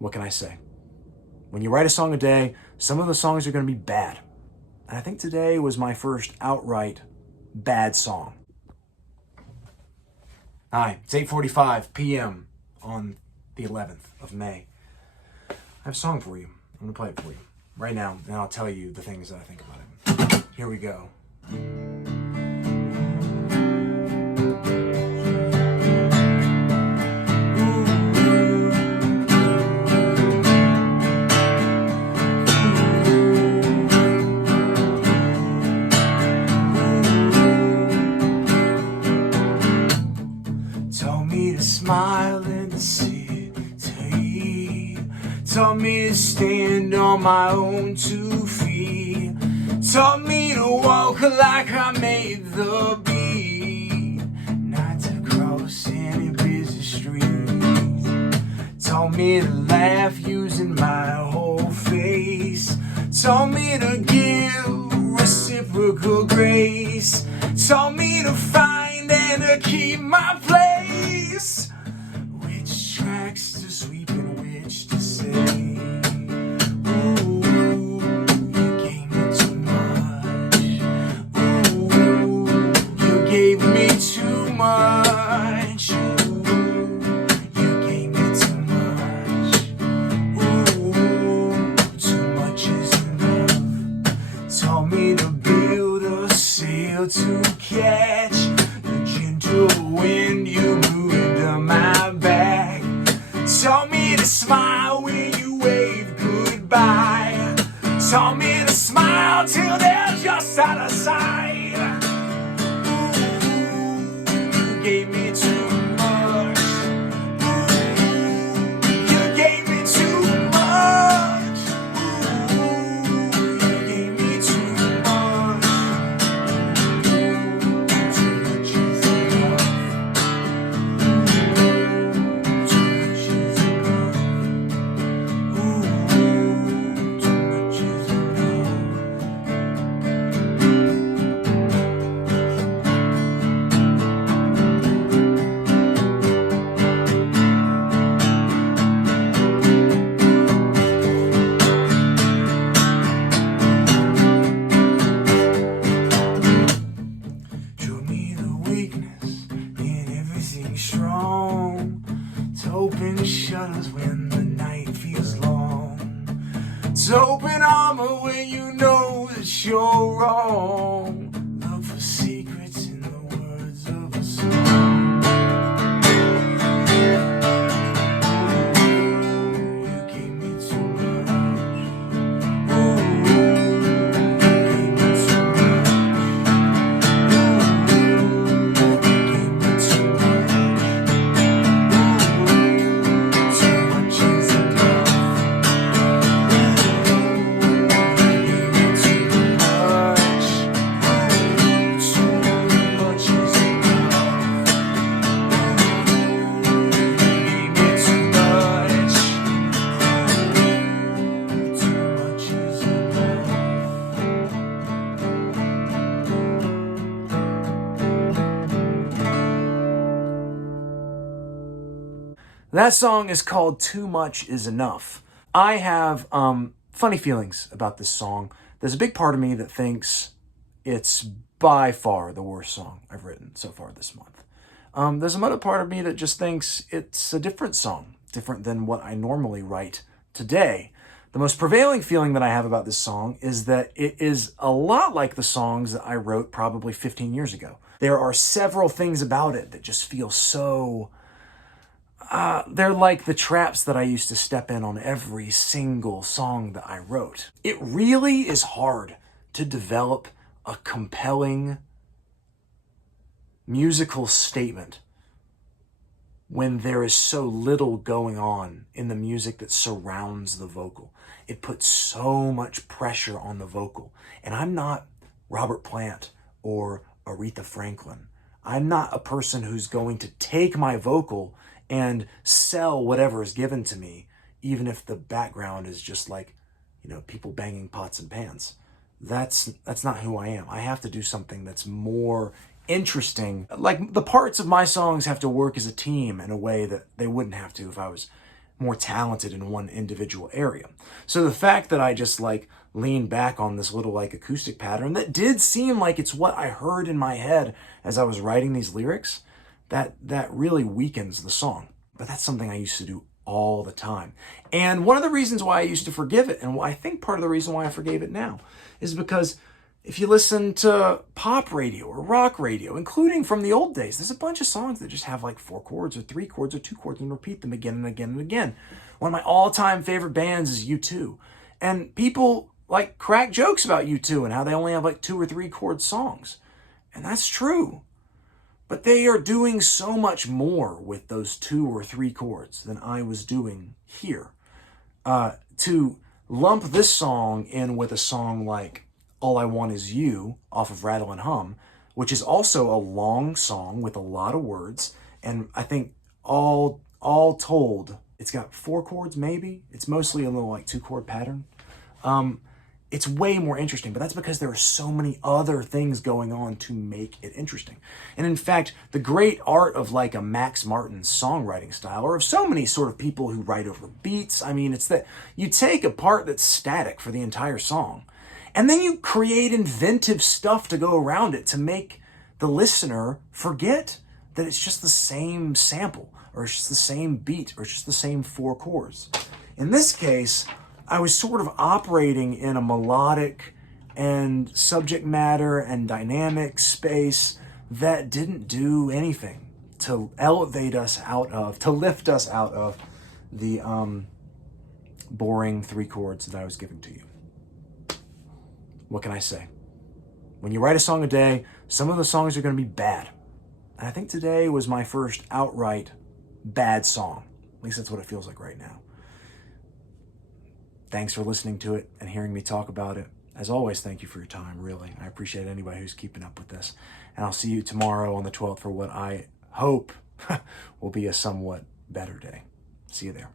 What can I say? When you write a song a day, some of the songs are going to be bad. And I think today was my first outright bad song. Hi, it's 8:45 p.m. on the 11th of May. I have a song for you. I'm going to play it for you right now, and I'll tell you the things that I think about it. Here we go. Told me to smile in the city. Taught me to stand on my own 2 feet. Taught me to walk like I made the beat. Not to cross any busy streets. Taught me to laugh using my whole face. Taught me to give reciprocal grace. Taught me to find and to keep my place. Which tracks to sweep and which to say. Ooh, you gave me too much. Ooh, you gave me too much. Ooh, you gave me too much. Ooh, too much is enough. Taught me to build a sail to catch the gentle wind you blew into my back. Taught me to smile when you wave goodbye. Taught me to smile till they're just out of sight. Ooh, you gave me too much. Ooh, you gave me too much. Ooh, you gave me too much. Too much is enough. Too much is enough. Ooh, too much is enough. Showed me the weakness in everything strong. To open shutters when the night feels long. To open armor when you know that you're wrong. Look for secrets in the words of a song. You gave me too much. Ooh, you gave me too much. Ooh, you gave me too much. Ooh, too much is enough. That song is called Too Much Is Enough. I have funny feelings about this song. There's a big part of me that thinks it's by far the worst song I've written so far this month. There's another part of me that just thinks it's a different song, different than what I normally write today. The most prevailing feeling that I have about this song is that it is a lot like the songs that I wrote probably 15 years ago. There are several things about it that just feel so... they're like the traps that I used to step in on every single song that I wrote. It really is hard to develop a compelling musical statement when there is so little going on in the music that surrounds the vocal. It puts so much pressure on the vocal. And I'm not Robert Plant or Aretha Franklin. I'm not a person who's going to take my vocal and sell whatever is given to me, even if the background is just like, people banging pots and pans. That's not who I am. I have to do something that's more interesting. Like, the parts of my songs have to work as a team in a way that they wouldn't have to if I was more talented in one individual area. So the fact that I just like leaned back on this little like acoustic pattern that did seem like it's what I heard in my head as I was writing these lyrics, that really weakens the song. But that's something I used to do all the time. And one of the reasons why I used to forgive it, and I think part of the reason why I forgave it now, is because if you listen to pop radio or rock radio, including from the old days, there's a bunch of songs that just have like 4 chords or 3 chords or 2 chords and repeat them again and again and again. One of my all-time favorite bands is U2. And people like crack jokes about U2 and how they only have like 2 or 3 chord songs. And that's true. But they are doing so much more with those 2 or 3 chords than I was doing here. To lump this song in with a song like All I Want Is You off of Rattle and Hum, which is also a long song with a lot of words, and I think all told, it's got 4 chords maybe. It's mostly a little like 2 chord pattern. It's way more interesting, but that's because there are so many other things going on to make it interesting. And in fact, the great art of like a Max Martin songwriting style, or of so many sort of people who write over beats, I mean, it's that you take a part that's static for the entire song, and then you create inventive stuff to go around it to make the listener forget that it's just the same sample, or it's just the same beat, or it's just the same 4 chords. In this case, I was sort of operating in a melodic and subject matter and dynamic space that didn't do anything to elevate us out of, to lift us out of the boring 3 chords that I was giving to you. What can I say? When you write a song a day, some of the songs are going to be bad. And I think today was my first outright bad song. At least that's what it feels like right now. Thanks for listening to it and hearing me talk about it. As always, thank you for your time, really. I appreciate anybody who's keeping up with this. And I'll see you tomorrow on the 12th for what I hope will be a somewhat better day. See you there.